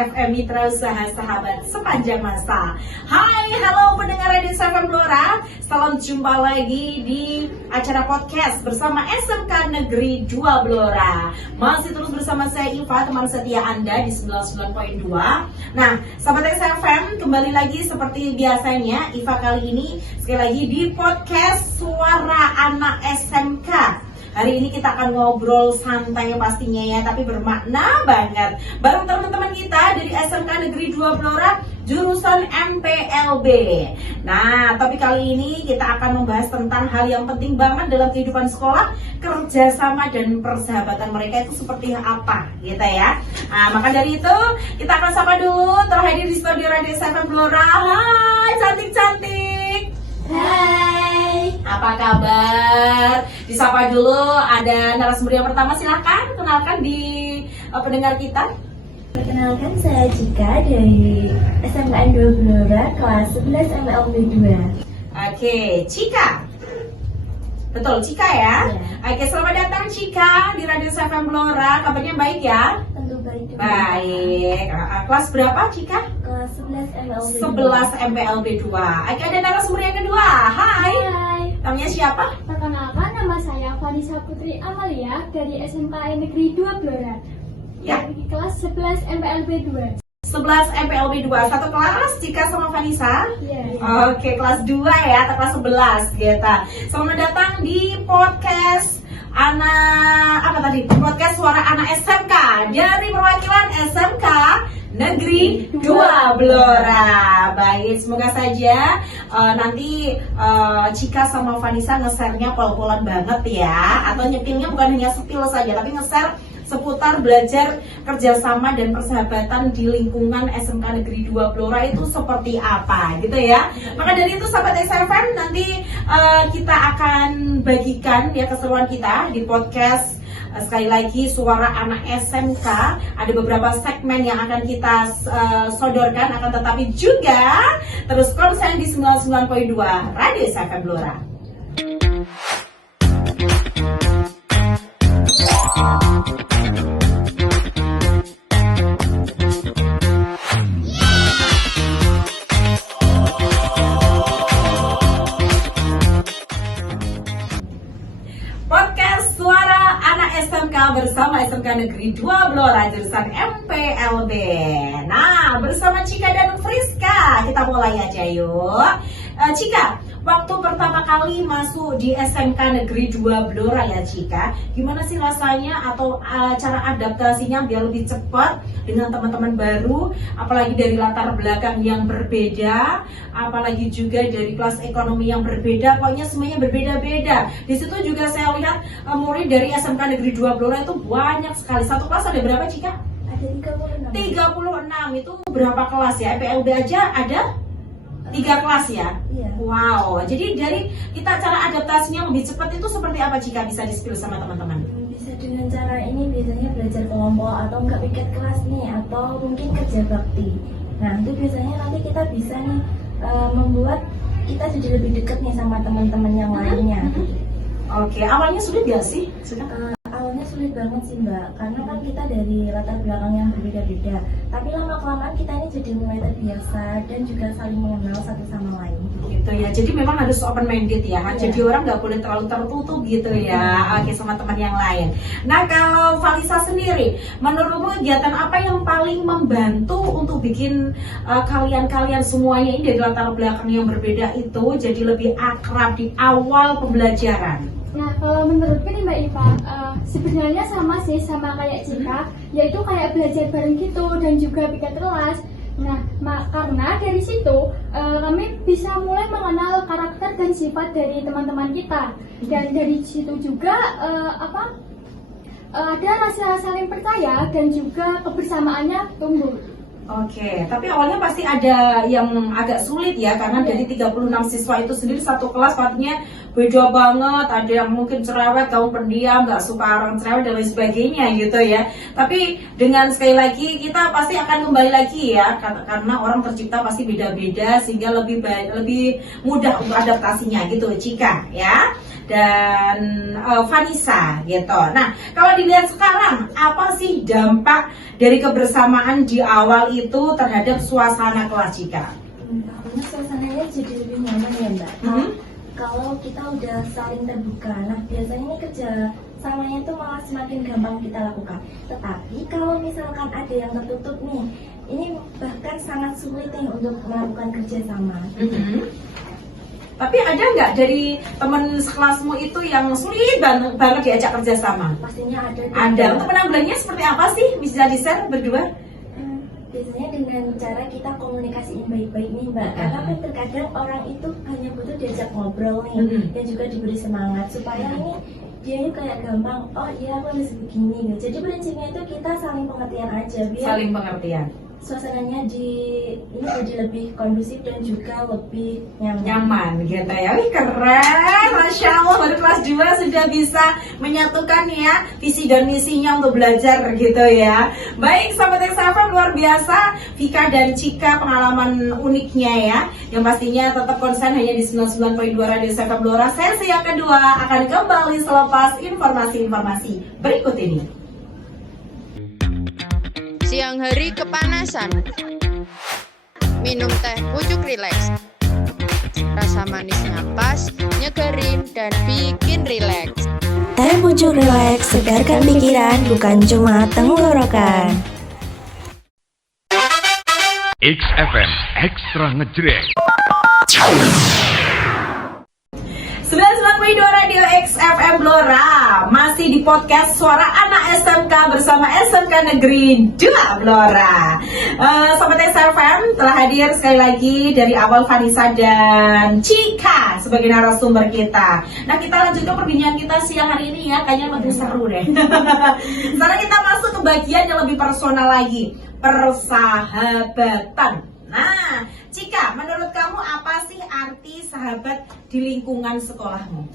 FM Mitra Usaha Sahabat Sepanjang Masa. Hai, halo pendengar Radio FM Blora. Selamat jumpa lagi di acara podcast bersama SMK Negeri 2 Blora. Masih terus bersama saya Iva, teman setia Anda di 99.2. Nah, sahabat SFM, kembali lagi seperti biasanya Iva kali ini sekali lagi di podcast Suara Anak SMK. Hari ini kita akan ngobrol santai pastinya ya, tapi bermakna banget bareng teman-teman kita dari SMK Negeri 2 Blora jurusan MPLB. Nah, tapi kali ini kita akan membahas tentang hal yang penting banget dalam kehidupan sekolah, kerjasama dan persahabatan mereka itu seperti apa gitu ya. Nah, maka dari itu kita akan sapa dulu terhadir di studio Radio SFM Blora. Hai cantik-cantik. Hai, apa kabar? Disapa dulu, ada narasumber yang pertama, silahkan kenalkan di pendengar kita. perkenalkan saya Cika dari SMKN 2 Blora kelas 11 MPLB 2. Oke, Cika. Betul, Cika ya? Oke, selamat datang Cika di Radio SFM Blora. Kabarnya baik ya? Tentu baik juga. Baik. Kelas berapa Cika? Kelas 11 MPLB 11 MPLB 2. Oke, ada narasumber yang kedua. Hai. Hai, Namanya siapa? perkenalkan nama saya Vanessa Putri Amalia dari SMKN Negeri 2 Blora. Ya. Dari kelas 11 MPLB 2. 11 MPLB 2. Satu kelas Cika sama Vanessa? Iya. Oke, kelas 2 ya, atau kelas 11 gitu. Selamat datang di podcast podcast Suara Anak SMK dari perwakilan SMK Negeri 2 Blora. Baik, semoga saja nanti Cika sama Vanessa nge-share-nya pol-polan banget ya. Atau nyepilnya bukan hanya sepil saja, tapi nge-share seputar belajar kerjasama dan persahabatan di lingkungan SMK Negeri 2 Blora itu seperti apa gitu ya. Maka dari itu sahabat SFM, nanti kita akan bagikan ya keseruan kita di podcast sekali lagi Suara Anak SMK. Ada beberapa segmen yang akan kita sodorkan, akan tetapi juga terus konsen di 99.2 Radio SFM Blora. Podcast Suara Anak SMK bersama SMK Negeri 2 Blora jurusan MPLB. Nah, bersama Cika dan Friska, kita mulai aja yuk. Cika, waktu pertama kali masuk di SMK Negeri 2 Blora ya Cika, gimana sih rasanya atau cara adaptasinya biar lebih cepat dengan teman-teman baru, apalagi dari latar belakang yang berbeda, apalagi juga dari kelas ekonomi yang berbeda, pokoknya semuanya berbeda-beda. Di situ juga saya lihat murid dari SMK Negeri 2 Blora itu banyak sekali. Satu kelas ada berapa Cika? Ada 36. 36, itu berapa kelas ya? PLB aja ada 3 kelas ya? Iya. Wow, jadi dari kita cara adaptasinya lebih cepat itu seperti apa Cika, bisa di-spill sama teman-teman? Bisa dengan cara ini biasanya belajar kelompok atau enggak piket kelas nih, atau mungkin kerja bakti. Nah, itu biasanya nanti kita bisa nih membuat kita jadi lebih dekat nih sama teman-teman yang lainnya. Oke, awalnya sulit gak sih? Sudah? Awalnya sulit banget sih Mbak, karena kan kita dari latar belakang yang berbeda-beda. Tapi lama-kelamaan kita ini jadi mulai terbiasa dan juga saling mengenal satu sama lain. Gitu ya, jadi memang harus open minded ya. Iya. Jadi orang nggak boleh terlalu tertutup gitu ya. Oke, sama teman yang lain. Nah, kalau Valisa sendiri, menurutmu kegiatan apa yang paling membantu untuk bikin kalian-kalian semuanya ini dari latar belakang yang berbeda itu jadi lebih akrab di awal pembelajaran? Nah, kalau menurutku nih Mbak Iva, sebenarnya sama sih, sama kayak Cika, yaitu kayak belajar bareng gitu dan juga piket kelas. Nah, karena dari situ kami bisa mulai mengenal karakter dan sifat dari teman-teman kita, dan dari situ juga ada rasa saling percaya dan juga kebersamaannya tumbuh. Oke, tapi awalnya pasti ada yang agak sulit ya, karena dari 36 siswa itu sendiri satu kelas pastinya beda banget. Ada yang mungkin cerewet, kaum pendiam, nggak suka orang cerewet dan lain sebagainya gitu ya. Tapi dengan sekali lagi kita pasti akan kembali lagi ya, karena orang tercipta pasti beda-beda sehingga lebih mudah untuk adaptasinya gitu, Cika ya. Dan Vanessa gitu. Nah, kalau dilihat sekarang, apa sih dampak dari kebersamaan di awal itu terhadap suasana kelas, Cika? Pokoknya suasananya jadi lebih nyaman ya Mbak. Kalau kita udah saling terbuka, nah biasanya ini kerja samanya tuh malah semakin gampang kita lakukan. Tetapi kalau misalkan ada yang tertutup nih, ini bahkan sangat sulit nih untuk melakukan kerja sama. Tapi ada nggak dari teman sekelasmu itu yang sulit banget diajak kerjasama? Pastinya ada. Ada. Untuk penanggulangannya seperti apa sih? Bisa di-share berdua? Biasanya dengan cara kita komunikasiin baik-baik nih Mbak. Karena kan terkadang orang itu hanya butuh diajak ngobrol nih, dan juga diberi semangat supaya ini dia ini kayak gampang. Oh iya, aku harus begini. Jadi prinsipnya itu kita saling pengertian aja, biar Saling pengertian. suasananya ini jadi lebih kondusif dan juga lebih Nyaman gitu ya. Wih, keren, Masya Allah, baru kelas 2 sudah bisa menyatukan ya visi dan misinya untuk belajar gitu ya. Baik, sahabat XFM, luar biasa Vika dan Cika pengalaman uniknya ya, yang pastinya tetap konsen hanya di 99.2 Radio XFM Blora. Sesi yang kedua akan kembali selepas informasi-informasi berikut ini. Siang hari kepanasan, minum teh pucuk rileks. Rasa manisnya pas, nyegerin dan bikin rileks. Teh pucuk rileks, segarkan pikiran, bukan cuma tenggorokan. XFM Ekstra Ngejreng. 99.2 Radio XFM Blora, masih di podcast Suara Anak SMK bersama SMK Negeri 2 Blora. Sobat XFM, telah hadir sekali lagi dari awal Vanessa dan Cika sebagai narasumber kita. Nah, kita lanjutkan perbincangan kita siang hari ini ya, kayaknya lebih seru deh. Sekarang kita masuk ke bagian yang lebih personal lagi, persahabatan. Nah, Cika, menurut kamu apa sih arti sahabat di lingkungan sekolahmu?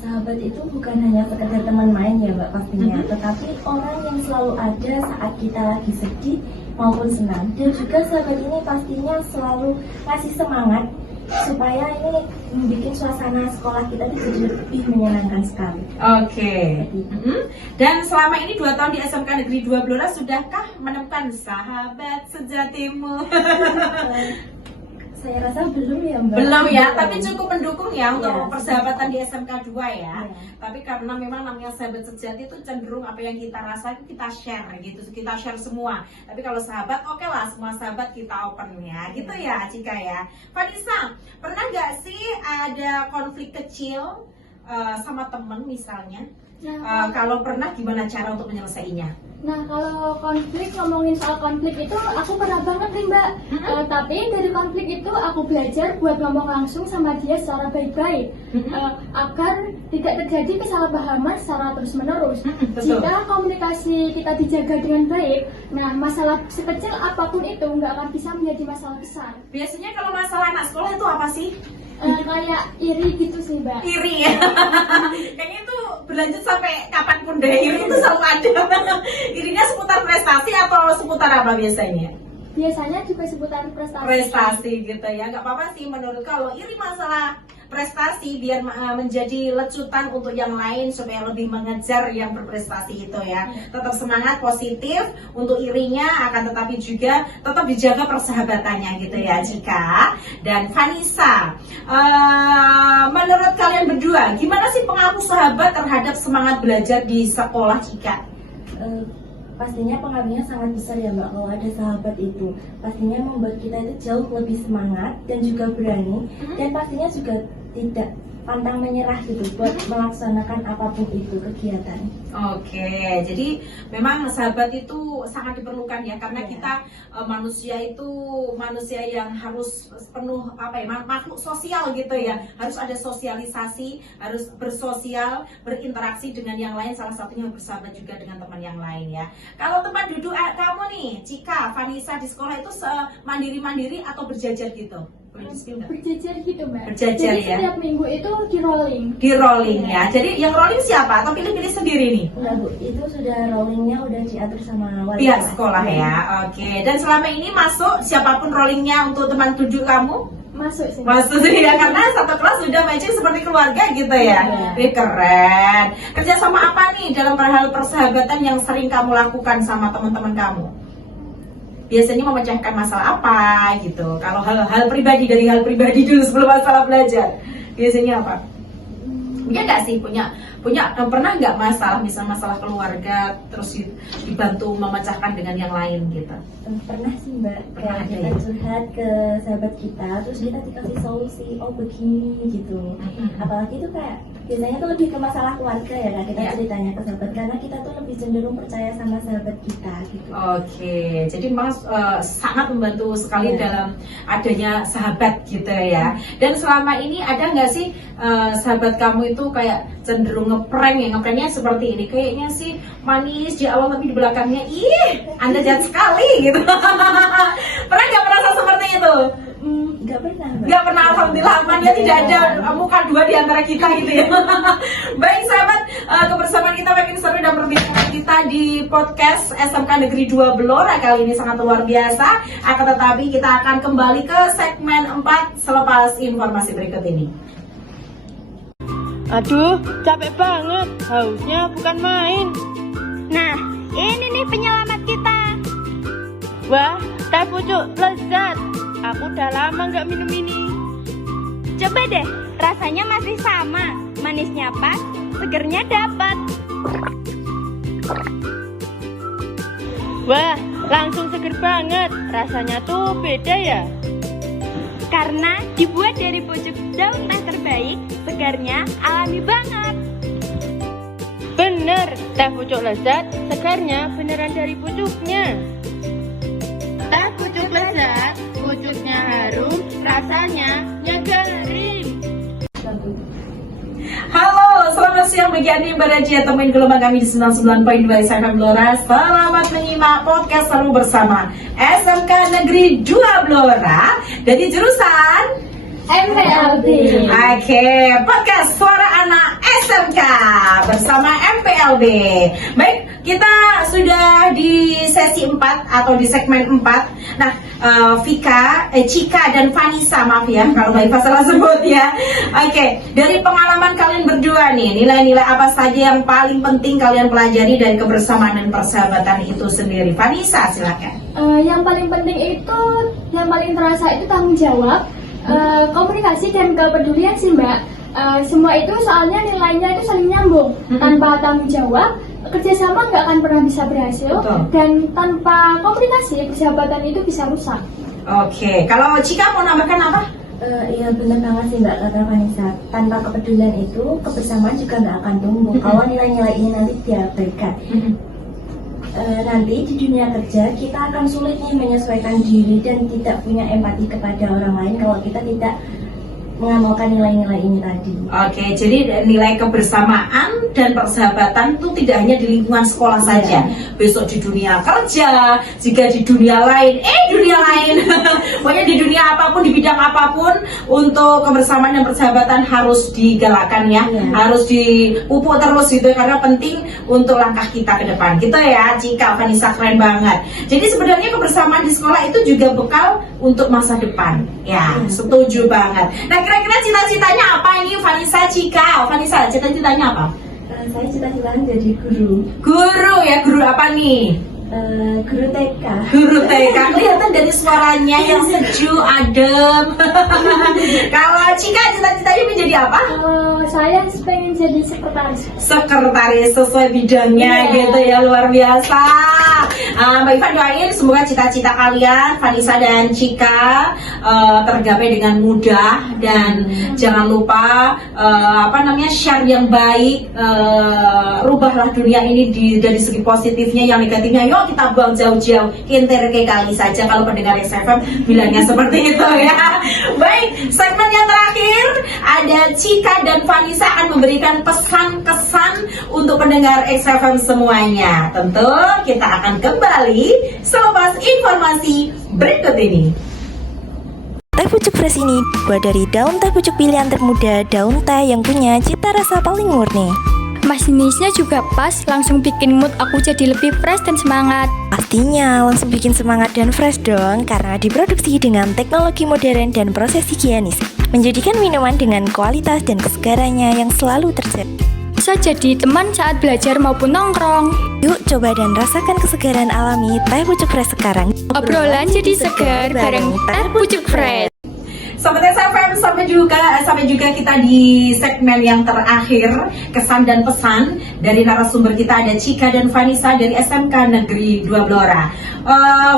Sahabat itu bukan hanya sekedar teman main ya Mbak pastinya, tetapi orang yang selalu ada saat kita lagi sedih maupun senang. Dan juga sahabat ini pastinya selalu ngasih semangat supaya ini membuat suasana sekolah kita itu jadi lebih menyenangkan sekali. Oke. Dan selama ini 2 tahun di SMK Negeri 2 Blora, sudahkah menemukan sahabat sejatimu? Saya rasa belum ya Mbak. Belum ya, tapi cukup mendukung ya untuk Ya, persahabatan di SMK 2 ya. Ya. Tapi karena memang namanya sahabat sejati itu cenderung apa yang kita rasain kita share gitu, kita share semua. Tapi kalau sahabat, oke lah, semua sahabat kita open ya, gitu ya Cika ya. Vanessa, pernah nggak sih ada konflik kecil sama temen misalnya? Kalau pernah, gimana cara untuk menyelesaikannya? Nah, kalau konflik, ngomongin soal konflik itu aku pernah banget nih Mbak. Tapi dari konflik itu aku belajar buat ngomong langsung sama dia secara baik-baik, agar tidak terjadi kesalahpahaman secara terus-menerus. Betul. Jika komunikasi kita dijaga dengan baik, nah masalah sekecil apapun itu nggak akan bisa menjadi masalah besar. Biasanya kalau masalah anak sekolah itu apa sih? Kayak iri gitu sih Mbak. Iri ya. Kayaknya itu berlanjut sampai kapanpun deh. Iri itu selalu ada. Irinya seputar prestasi atau seputar apa biasanya? Biasanya juga seputar prestasi. Prestasi gitu ya. Gak apa-apa sih menurut kalau iri masalah prestasi biar menjadi lecutan untuk yang lain supaya lebih mengejar yang berprestasi itu ya. Tetap semangat positif untuk irinya, akan tetapi juga tetap dijaga persahabatannya gitu ya Cika dan Vanessa. Menurut kalian berdua, gimana sih pengaruh sahabat terhadap semangat belajar di sekolah Cika? Pastinya pengaruhnya sangat besar ya Mbak. Kalau ada sahabat itu pastinya membuat kita itu jauh lebih semangat dan juga berani, dan pastinya juga tidak pantang menyerah gitu buat melaksanakan apapun itu kegiatan. Oke, jadi memang sahabat itu sangat diperlukan ya, karena Ya. kita manusia itu manusia yang harus penuh makhluk sosial gitu ya, harus ada sosialisasi, harus bersosial, berinteraksi dengan yang lain, salah satunya bersahabat juga dengan teman yang lain ya. Kalau tempat duduk kamu nih, Cika, Vanessa di sekolah itu mandiri-mandiri atau berjajar gitu? Boleh di-spill nggak? Berjajar gitu mbak. Berjajar Jadi ya? setiap minggu itu di rolling. Di rolling ya. Jadi yang rolling siapa? Atau pilih-pilih sendiri nih? Enggak Bu, itu sudah rollingnya udah diatur sama wali Pihak kelas. sekolah ya. Oke. Dan selama ini masuk siapapun rollingnya untuk teman tujuh kamu? Masuk sih. Masuk ya, karena satu kelas sudah matching seperti keluarga gitu ya. Iya. Keren. Kerja sama apa nih dalam hal persahabatan yang sering kamu lakukan sama teman-teman kamu? Biasanya memecahkan masalah apa gitu. Kalau hal pribadi, dari hal pribadi dulu sebelum masalah belajar, biasanya apa? Punya nggak sih, punya pernah nggak masalah, misal masalah keluarga terus dibantu memecahkan dengan yang lain gitu? Pernah sih Mbak, Pernah kayak ada kita ya? curhat ke sahabat kita, terus kita dikasih solusi, oh begini gitu. Apalagi itu kayak biasanya tuh lebih ke masalah keluarga ya Kak, kita Ya. ceritanya ke sahabat, karena kita tuh lebih cenderung percaya sama sahabat kita gitu. Oke, jadi Mas sangat membantu sekali Ya. dalam adanya sahabat gitu ya. Dan selama ini ada nggak sih sahabat kamu itu kayak cenderung ngeprank ya? Ngepranknya seperti ini, kayaknya sih manis di awal tapi di belakangnya Anda jahat sekali gitu. Pernah nggak merasa seperti itu? Nggak pernah Mbak. Nggak pernah, alhamdulillah aman ya, tidak ada muka dua di antara kita gitu ya. Baik sahabat, kebersamaan kita makin seru dan perbincangan kita di podcast SMK Negeri 2 Blora kali ini sangat luar biasa. Akan tetapi kita akan kembali ke segmen 4 selepas informasi berikut ini. Aduh, capek banget. Hausnya bukan main. Nah, ini nih penyelamat kita. Wah, teh pucuk lezat. Aku udah lama nggak minum ini. Coba deh, rasanya masih sama. Manisnya pas, segernya dapat. Wah, langsung seger banget. Rasanya tuh beda ya. Karena dibuat dari pucuk daun teh terbaik, segarnya alami banget. Bener, teh pucuk lezat, segarnya beneran dari pucuknya. Teh pucuk lezat, pucuknya harum, rasanya nyegerin. Halo, selamat siang bagi Anda yang berada di temuin gelombang kami di 99.2 SFM Blora. Selamat menyimak podcast seru bersama SMK Negeri 2 Blora dari jurusan MPLB. Oke, podcast suara anak SMK bersama MPLB. Baik, kita sudah di sesi 4 atau di segmen 4. Nah, Cika dan Vanessa, maaf ya kalau Mbak Iva salah sebut ya. Oke, dari pengalaman kalian berdua nih, nilai-nilai apa saja yang paling penting kalian pelajari dari kebersamaan dan persahabatan itu sendiri? Vanessa, silakan. Yang paling penting itu, yang paling terasa itu tanggung jawab, komunikasi dan kepedulian sih mbak. Semua itu soalnya nilainya itu saling nyambung. Tanpa tanggung jawab, kerjasama nggak akan pernah bisa berhasil. Betul. Dan tanpa komunikasi, persahabatan itu bisa rusak. Oke, kalau Cika mau nambahkan apa? Iya benar banget sih Mbak kata Vanessa. Tanpa kepedulian itu kebersamaan juga nggak akan tumbuh. Kalau nilai-nilai ini nanti diabaikan, nanti di dunia kerja kita akan sulit nih menyesuaikan diri dan tidak punya empati kepada orang lain kalau kita tidak mengamalkan nilai-nilai ini tadi. Oke, jadi nilai kebersamaan dan persahabatan itu tidak hanya di lingkungan sekolah saja. Besok di dunia kerja, jika di dunia lain, pokoknya di dunia apapun, di bidang apapun, untuk kebersamaan dan persahabatan harus digalakkan ya, harus dipupuk terus gitu, karena penting untuk langkah kita ke depan. Gitu ya, Cika, Vanessa, keren banget. Jadi sebenarnya kebersamaan di sekolah itu juga bekal untuk masa depan. Ya, setuju banget. Nah, kira-kira cita-citanya apa ini Vanessa, Cika? Vanessa, cita-citanya apa? Saya cita-citanya jadi guru. Guru ya, guru apa nih? Guru TK. Guru TK, kelihatan dari suaranya yang sejuk, adem. Kalau Cika cita-citanya menjadi apa? Saya pengen jadi sekretaris. Sekretaris sesuai bidangnya gitu ya, luar biasa. Mbak Iva doain semoga cita-cita kalian, Vanessa dan Cika, tergapai dengan mudah. Dan jangan lupa share yang baik, rubahlah dunia ini dari segi positifnya, yang negatifnya yuk kita buang jauh-jauh, kintir ke kali saja. Kalau pendengar XFM bilangnya seperti itu ya. Baik, segmen yang terakhir ada Cika dan Vanessa akan memberikan pesan-kesan untuk pendengar XFM semuanya. Tentu kita akan kembali selepas informasi berikut ini. Teh pucuk fresh ini dibuat dari daun teh pucuk pilihan termuda, daun teh yang punya cita rasa paling murni. Masinisnya juga pas, langsung bikin mood aku jadi lebih fresh dan semangat. Pastinya langsung bikin semangat dan fresh dong, karena diproduksi dengan teknologi modern dan proses higienis, menjadikan minuman dengan kualitas dan kesegarannya yang selalu terjaga. Bisa jadi teman saat belajar maupun nongkrong. Yuk coba dan rasakan kesegaran alami teh pucuk fresh sekarang. Obrolan jadi segar bareng Teh Pucuk Fresh. Sobat SFM, sampai juga kita di segmen yang terakhir, kesan dan pesan dari narasumber kita. Ada Cika dan Vanessa dari SMK Negeri 2 Blora.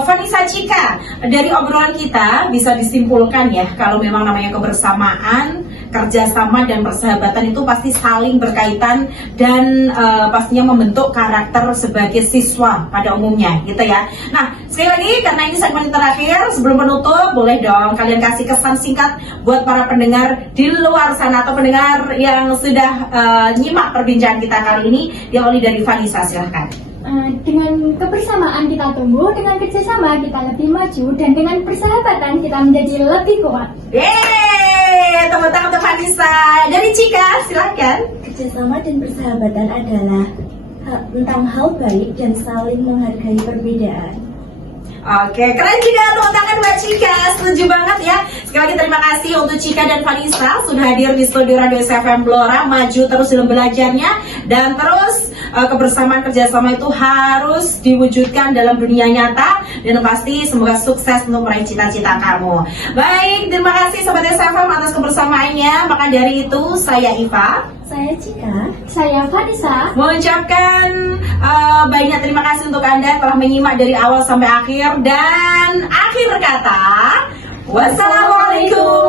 Vanessa, Cika, dari obrolan kita bisa disimpulkan ya, kalau memang namanya kebersamaan, kerjasama dan persahabatan itu pasti saling berkaitan dan pastinya membentuk karakter sebagai siswa pada umumnya gitu ya. Nah, sekali lagi karena ini segmen terakhir, sebelum penutup boleh dong kalian kasih kesan singkat buat para pendengar di luar sana atau pendengar yang sudah nyimak perbincangan kita kali ini. Diawali dari Vanessa, silahkan. Dengan kebersamaan kita tumbuh, dengan kerjasama kita lebih maju, dan dengan persahabatan kita menjadi lebih kuat. Yeay, tepuk tangan untuk Vanessa. Dari Cika, silahkan. Kerjasama dan persahabatan adalah tentang hal baik dan saling menghargai perbedaan. Oke, keren juga, tepuk tangan buat Cika, setuju banget ya. Sekali lagi terima kasih untuk Cika dan Vanessa sudah hadir di studio Radio SFM Blora. Maju terus dalam belajarnya dan terus kebersamaan kerjasama itu harus diwujudkan dalam dunia nyata, dan pasti semoga sukses untuk meraih cita-cita kamu. Baik, terima kasih Sobat SFM atas kebersamaannya. Maka dari itu saya Iva, Saya Cika. Saya Vanessa. mengucapkan banyak terima kasih untuk Anda telah menyimak dari awal sampai akhir. Dan akhir kata, wassalamualaikum